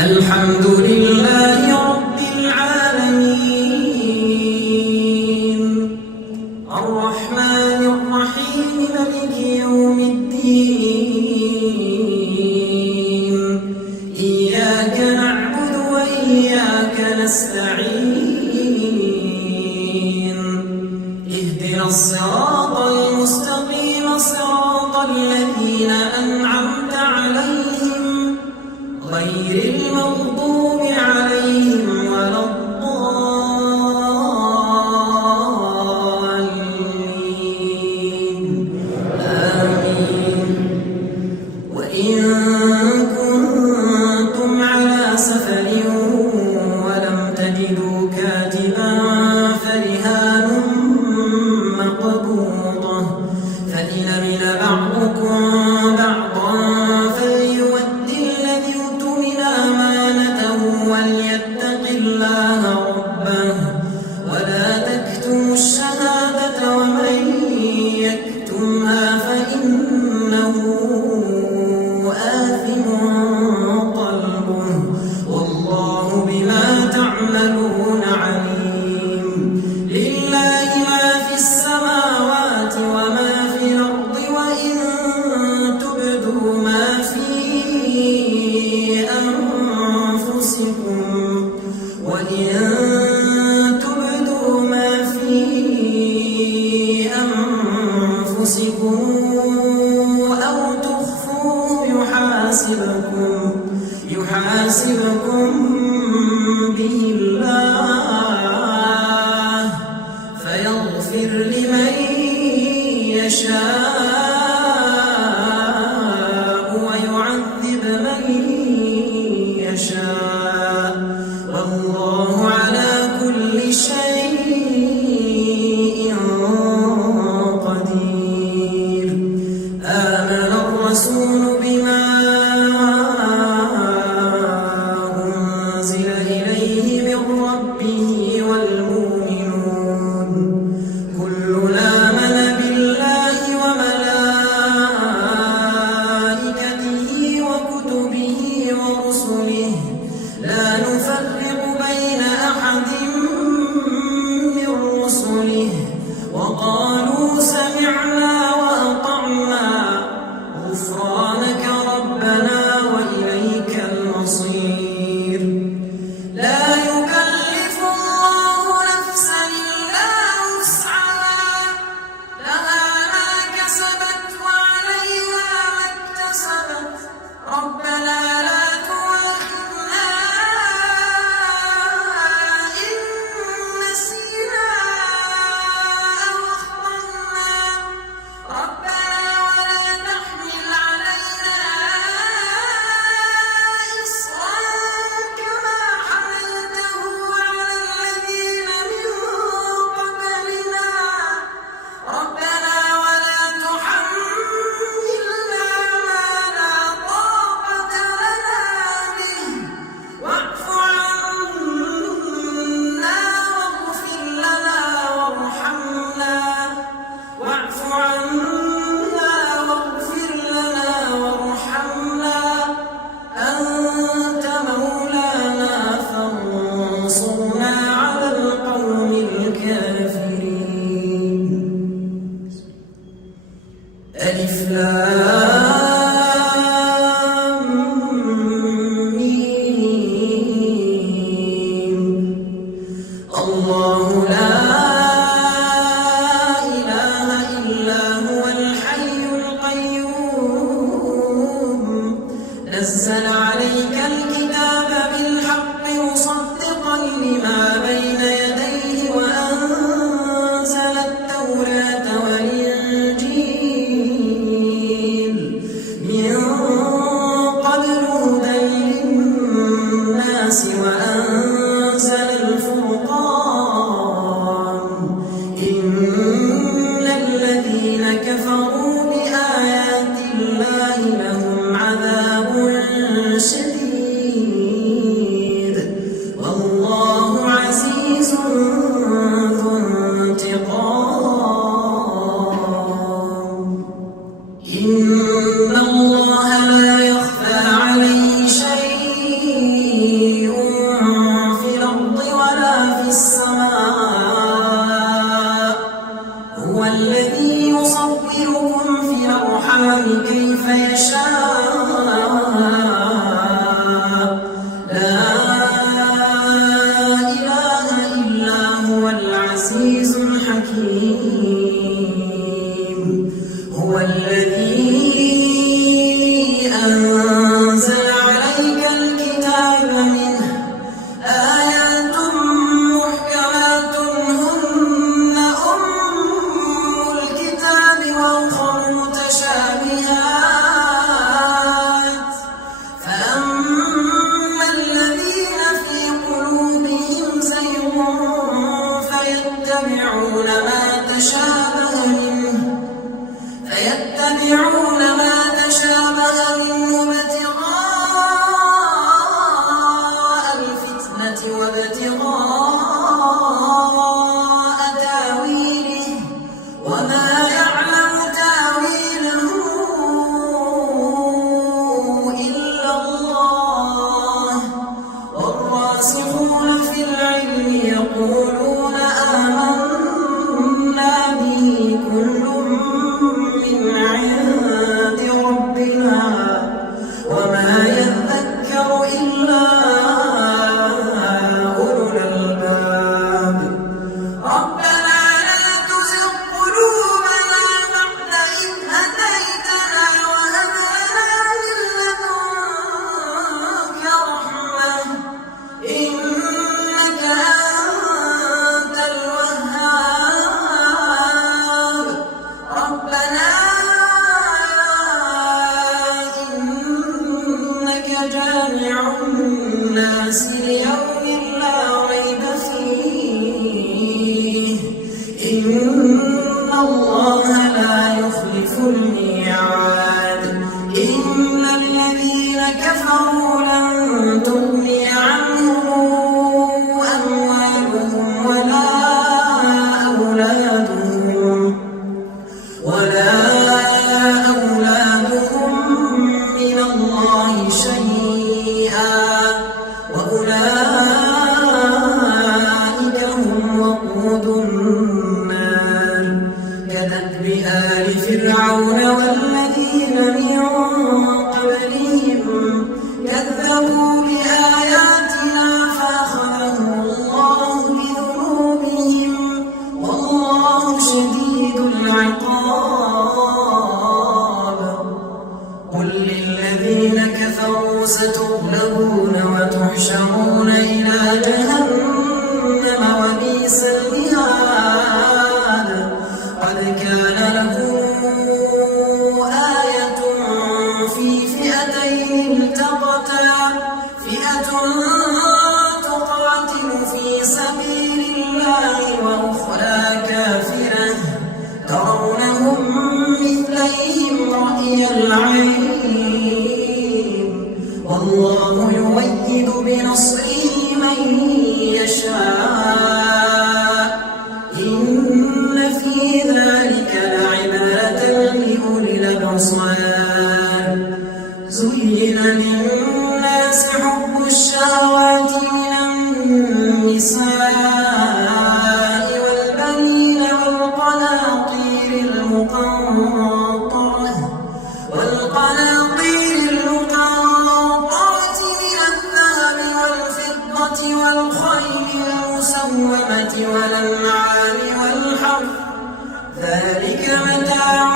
الحمد لله رب العالمين الرحمن الرحيم مالك يوم الدين إياك نعبد وإياك نستعين اهدنا الصراط المستقيم صراط الذين أنعمت عليهم غير المغضوب عليهم ولا الضالين آمين. وإن كنتم على سفر ولم تجدوا كاتبا فرهان مقبوضة فإن أمن بعضكم بعضا وليتق الله ربه ولا تكتموا الشهادة ومن يكتمها فإنه آثم قلبه والله بما تعملون عليم. لله ما في السماوات وما في الأرض وإن تبدوا ما في أنفسكم أو تخفوه يحاسبكم به الله فيغفر لمن يشاء ويعذب من يشاء والله على كل شيء قدير. آمن الرسول بما أنزل إليه من ربه والمؤمنون كل آمن بالله وملائكته وكتبه ورسله لا نفرق بين أحد من رسله وقالوا سمعنا وأطعنا غفرانك ربنا وإليك المصير. لا يكلف الله نفسا إلا وسعها لها ما كسبت وعليها ما اكتسبت ربنا لا تؤاخذنا إن نسينا أو أخطأنا ربنا ولا تحمل علينا إصرا كما حملته على الذين من قبلنا ربنا ولا تحملنا ما لا طاقة لنا به واعف عنا واغفر لنا وارحمنا أنت مولانا فانصرنا على القوم الكافرين. ألف لام ميم الله لا إله إلا هو الحي القيوم نزل عليك الكتاب بالحق مصدقا لما بين يديه وأنزل التوراة والإنجيل من قبل هدى للناس وأنزل الفرقان إن الذين كفروا بآيات الله لهم عذاب شديد جامع الناس ليوم لا ريب فيه إن الله لا يخلف الميعاد إن الذين كفروا لن تغني عنهم أموالهم ولا أولادهم من الله شيئا وأولئك هم وقود النار كدأب آل فرعون والذين من قبلهم كذبوا بآياتنا فأخذهم الله بذنوبهم والله شديد العقاب قل للذين كفروا ستغلبون وتحشرون إلى جهنم وبئس المهاد قد كان لكم آية في فئتين التقتا فئة تقاتل في سبيل الله وأخرى كافرة ترونهم مثليهم رأي العين والله يؤيد بنصره من يشاء إن في ذلك لعبرة لأولي الأبصار زين للناس حب الشهوات من النساء والبنين والقناطير المقنطرة من الذهب والفضة والخيل المسومة والأنعام والحرث ذلك متاع